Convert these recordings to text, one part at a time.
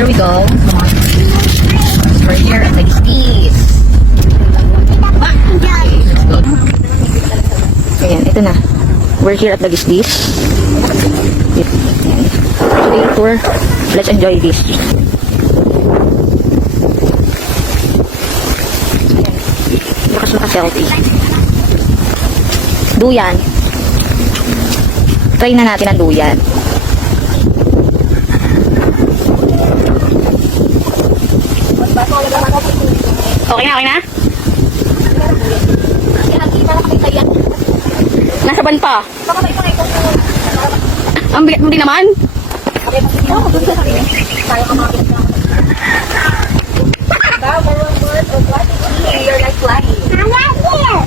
here we go. We're here at Legistis. Ayan, ito na. We're here at. Today tour. Let's enjoy this. Lakas maka-selfie. Duyan. Try na natin ang duyan. Okay na, okay na? Nasa ban pa. Ang bigat mo din naman.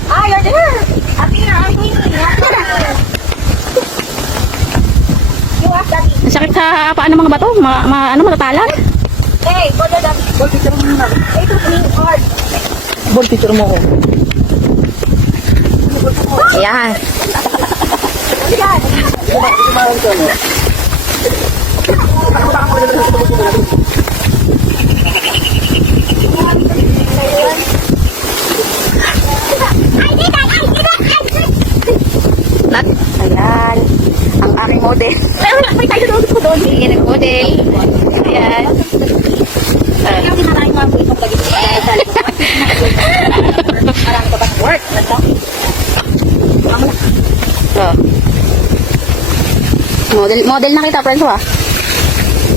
Ah, you're there. Up here, I'm waiting. You ask daddy. Ang sakit sa paano mga bato? Ma, ma ano, matatalan? Hey, go to ball picture mo muna. Hey, to me hard. Ball picture mo ko. Ayan. Nat. Ayan. Ang aking model. May tayo doon ko doon. Ayan ang model. Ayan. Ako sa. Model, model na kita, friend ko ah.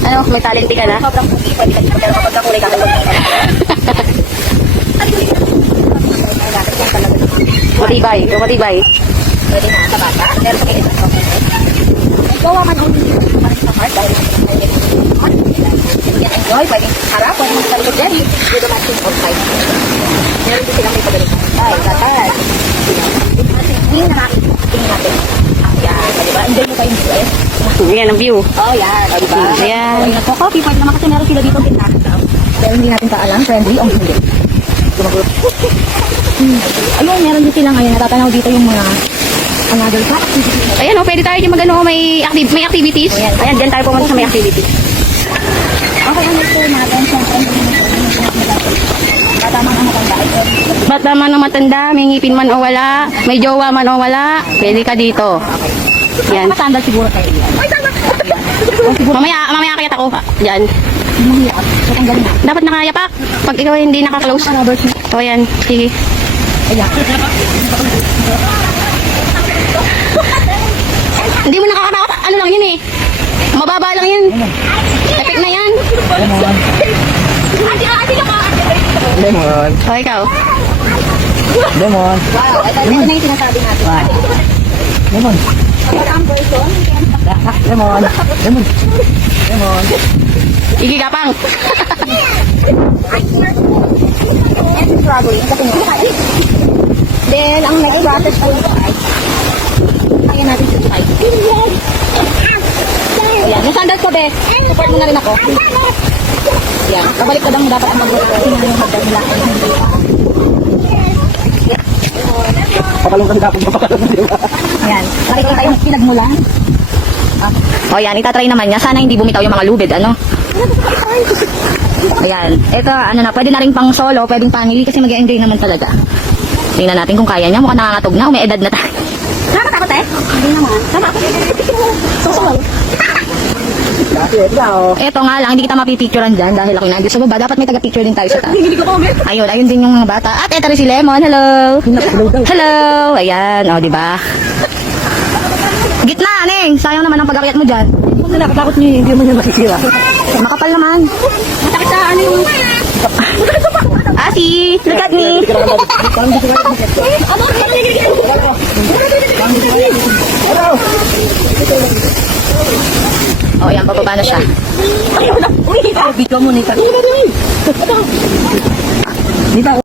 Ano, may talent ka na? Sobrang puti. Ka dito. Pero kapag nakulay ka tulog. Matibay, o matibay. Pwede na sa bata. Pero pag ito. May gawa man ang kumain sa heart dahil Yan, enjoy. Pwede harap. Pwede mo sa likod dyan. Dito naman yung outside. Meron din silang may pagalitan. Ay, gatas. Tingnan natin. Tingnan natin. Yan. Diba? Enjoy mo kayo dito eh. Ayan ang view. Oh, yan. Diba? Ayan. Kung nagko-coffee, pwede naman kasi meron sila dito tindahan. Pero hindi natin kaalam, friendly o hindi. Gumagulo. Ayun, meron din silang ngayon. Natatanaw dito yung mga another pa. Ayan o, pwede tayo din magano, may, active, may activities. Ayan. Ayan, dyan tayo pumunta sa may activities. Okay, ano po natin? Siyempre, tatama ang matanda. Bata man o matanda, may ngipin man o wala, may jowa man o wala, pwede ka dito. Yan. Matanda siguro kayo. Ay, tama! Mamaya, mamaya kaya ako. Yan. Dapat nakayapak. Pag ikaw hindi naka-close. Robert Smith. O yan, sige. Ayan. Hindi mo nakakatawa. Ano lang yun eh. Mababa lang yun. Epic na yan. Ate, ate ka pa! Lemon. O ikaw. Lemon. Wow, ito, ito na yung sinasabi natin. Lemon. Kapag ang person, Lemon. Lemon. Lemon. Igigapang. Then, ang next process ay kaya natin sa side. Ayan, yung sandals ko, be. Support mo na rin ako. Ayan, babalik ko daw mo dapat ang. Kasi nga yung hindi. Pakalong ka na ako. Pakalong ka diba? Ayan, nakikita yung pinagmulan. O yan, itatry naman niya. Sana hindi bumitaw yung mga lubid, ano? Ayan. Ito, ano na, pwede na rin pang solo, pwedeng family kasi mag enjoy naman talaga. Tingnan natin kung kaya niya. Mukhang nakakatog na. May edad na tayo. Nakakatakot eh? Hindi naman. Sama ako. Susunod. Ito nga lang, hindi kita mapipicturean dyan dahil ako nandito sa baba. Dapat may taga-picture din tayo sa taas. Hindi ko comment. Ayun, ayun din yung mga bata. At eto rin si Lemon. Hello. Hello. Ayan, o, di ba? Gitna, Neng. Sayang naman ang pag-akyat mo dyan. Kung nakakot niyo, hindi mo niya makikira. Makapal naman. Masakit sa ano yung... Asi, look at me. Hindi ka naman dapat. Parang hindi ko kaya Ano? Hello! O, yan, pababa na siya. Uy, video mo nito. Di ba?